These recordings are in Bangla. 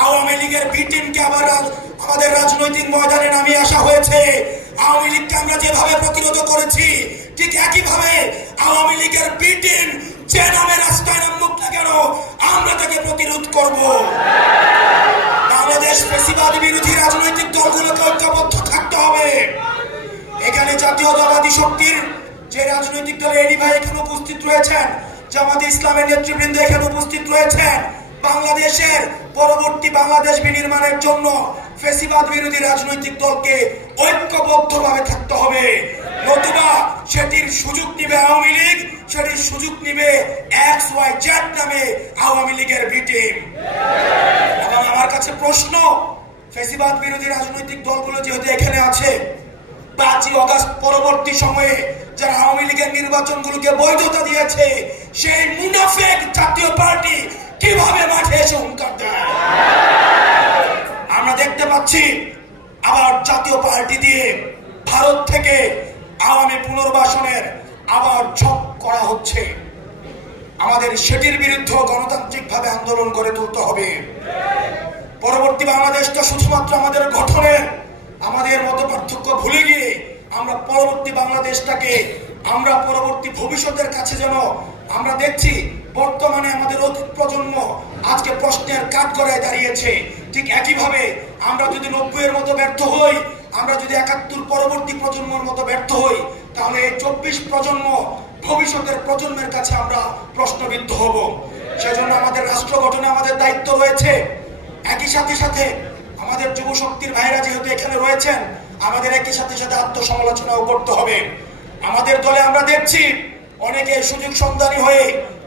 আওয়ামী লীগের বি টিমকে আবার আমাদের রাজনৈতিক ময়দানে নামিয়ে আসা হয়েছে। আওয়ামী লীগকে আমরা যেভাবে প্রতিরোধ করেছি ঠিক একইভাবে আওয়ামী লীগের বি টিম যে নামে রাস্তায় নামুক না কেন আমরা তাকে প্রতিরোধ করব। বাংলাদেশ ফ্যাসিবাদ বিরোধী রাজনৈতিক দলগুলোকে ঐক্যবদ্ধ থাকতে হবে। এখানে জাতীয়তাবাদী শক্তির যে রাজনৈতিক দল এডি ভাই এখানে উপস্থিত রয়েছেন, জামাতে ইসলামের নেতৃবৃন্দ এখানে উপস্থিত রয়েছেন। বাংলাদেশের পরবর্তী বাংলাদেশ বিনির্মাণের জন্য ফ্যাসিবাদ বিরোধী রাজনৈতিক দলকে ঐক্যবদ্ধভাবে থাকতে হবে, নতুবা সেটির সুযোগ নিবে আওয়ামী লীগ, সেটির সুযোগ নিবে XYZ নামে আওয়ামী লীগের বি টিম। এবং আমার কাছে প্রশ্ন, ফ্যাসিবাদ বিরোধী রাজনৈতিক দলগুলো যেহেতু এখানে আছে, 5ই আগস্ট পরবর্তী সময়ে যারা আওয়ামী লীগের নির্বাচনগুলোকে বৈধতা দিয়েছে সেই মুনাফেক জাতীয় পার্টি কিভাবে মাঠে এসে হুঙ্কার দেয়? আমরা দেখতে পাচ্ছি আবার জাতীয় পার্টি দিয়ে ভারত থেকে আওয়ামী পুনর্বাসনের আবার ঝক করা হচ্ছে। আমাদের সেটির বিরুদ্ধে গণতান্ত্রিকভাবে আন্দোলন করে তুলতে হবে। পরবর্তী বাংলাদেশটা শুধুমাত্র আমাদের গঠনের, আমাদের মত পার্থক্য ভুলে গিয়ে আমরা পরবর্তী বাংলাদেশটাকে আমরা পরবর্তী ভবিষ্যতের কাছে যেন আমরা দেখছি বর্তমানে আমাদের অতীত প্রজন্ম আজকে প্রশ্নের কাঠগড়ায় দাঁড়িয়েছে, ঠিক একইভাবে আমরা যদি 90-এর মতো ব্যর্থ হই, আমরা যদি 71 পরবর্তী প্রজন্মের মতো ব্যর্থ হই, তাহলে এই 24 প্রজন্ম ভবিষ্যতের প্রজন্মের কাছে আমরা প্রশ্নবিদ্ধ হব। সেজন্য আমাদের রাষ্ট্র গঠনে আমাদের দায়িত্ব রয়েছে। একই সাথে সাথে আমাদের যুব শক্তির ভাইরা যেহেতু এখানে রয়েছেন, আমাদের একই সাথে সাথে আত্মসমালোচনাও করতে হবে। আমাদের দলে আমরা দেখছি অনেকে সুযোগ সন্ধানী হয়ে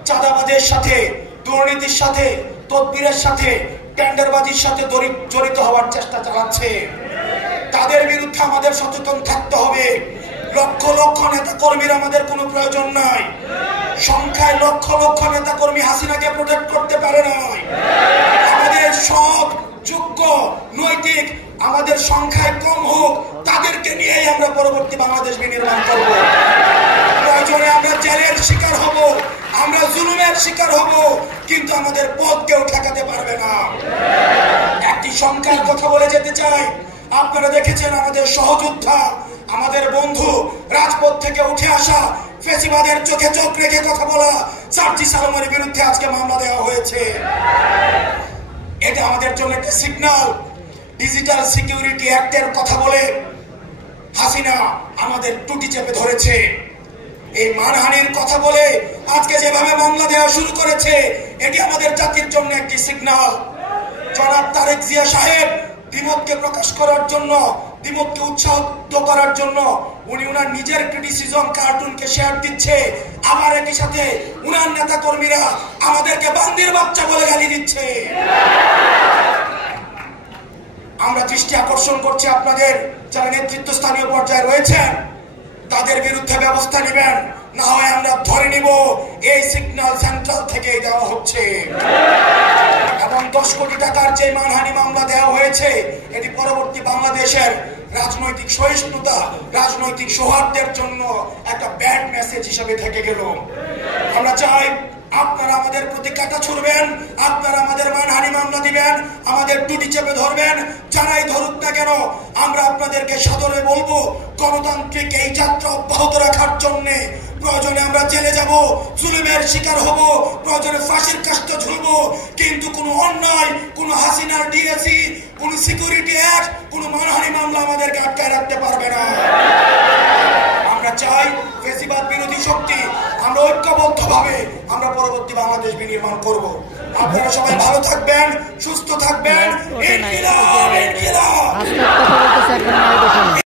চাঁদাবাজের সাথে, দুর্নীতির সাথে, তদবিরের সাথে, টেন্ডারবাজির সাথে জড়িত হওয়ার চেষ্টা চালাচ্ছে। তাদের বিরুদ্ধে আমাদের সচেতন থাকতে হবে। লক্ষ লক্ষ নেতা কর্মীর আমাদের কোনো প্রয়োজন নাই। সংখ্যায় লক্ষ লক্ষ নেতা কর্মী হাসিনাকে প্রোটেক্ট করতে পারে নাই। আমাদের সৎ, যোগ্য, নৈতিক, আমাদের সংখ্যায় কম হোক, তাদেরকে নিয়েই আমরা পরবর্তী বাংলাদেশ বিনির্মাণ করব। প্রয়োজনে আমরা জেলের শিকার হব, আমরা জুলুমের শিকার হব, কিন্তু আমাদের পথ কেউ ঠেকাতে পারবে না। একটি সংখ্যার কথা বলে যেতে চাই। আপনারা দেখেছেন আমাদের সহযোদ্ধা, আমাদের বন্ধু, রাজপথ থেকে উঠে আসা ফ্যাসিবাদের চোখে চোখ রেখে কথা বলা সার্জিস আলমের বিরুদ্ধে আজকে মামলা দেওয়া হয়েছে। এটা আমাদের জন্য একটা সিগন্যাল। ডিজিটাল সিকিউরিটি অ্যাক্টের কথা বলে হাসিনা আমাদের টুটি চেপে ধরেছে। এই মানহানির কথা বলে আজকে যেভাবে মামলা দেওয়া শুরু করেছে, এটি আমাদের জাতির জন্য একটি সিগন্যাল। জনাব তারেক জিয়া সাহেব দ্বিমতকে প্রকাশ করার জন্য, দ্বিমতকে উৎসাহিত করার জন্য উনি উনার নিজের ক্রিটিসিজম কার্টুনকে শেয়ার দিচ্ছে, আবার একই সাথে উনার নেতা কর্মীরা আমাদেরকে বান্দির বাচ্চা বলে গালি দিচ্ছে। আমরা দৃষ্টি আকর্ষণ করছি আপনাদের যারা নেতৃত্ব স্থানীয় পর্যায়ে রয়েছেন, তাদের বিরুদ্ধে ব্যবস্থা নেবেন, না হয় আমরা ধরে নিব এই সিগন্যাল সেন্ট্রাল থেকে দেওয়া হচ্ছে। এবং 10 কোটি টাকার যে মানহানি মামলা দেওয়া হয়েছে, এটি পরবর্তী বাংলাদেশের রাজনৈতিক সহিষ্ণুতা, রাজনৈতিক সৌহার্দ্যের জন্য একটা ব্যাড মেসেজ হিসেবে থেকে গেল। আমরা চাই আপনারা আমাদের প্রতি কাঁটা ছুড়বেন, আপনারা আমাদের মানহানি মামলা দিবেন, আমাদের টুটি চেপে ধরবেন, যারাই ধরুক না কেন আমরা আপনাদেরকে সাদরে বলবো গণতান্ত্রিক এই যাত্রা অব্যাহত রাখার জন্য প্রয়োজনে আমরা জেলে যাব, জুলুমের শিকার হব, প্রয়োজনে ফাঁসির কাস্টে ঝুলবো, কিন্তু কোনো অন্যায়, কোনো হাসিনার ডিএসি, কোনো সিকিউরিটি অ্যাক্ট, কোনো মানহানি মামলা আমাদেরকে আটকায় রাখতে পারবে না। আমরা চাই ফ্যাসিবাদ বিরোধী শক্তি আমরা ঐক্যবদ্ধভাবে আমরা পরবর্তী বাংলাদেশ বিনির্মাণ করব। আপনারা সবাই ভালো থাকবেন, সুস্থ থাকবেন।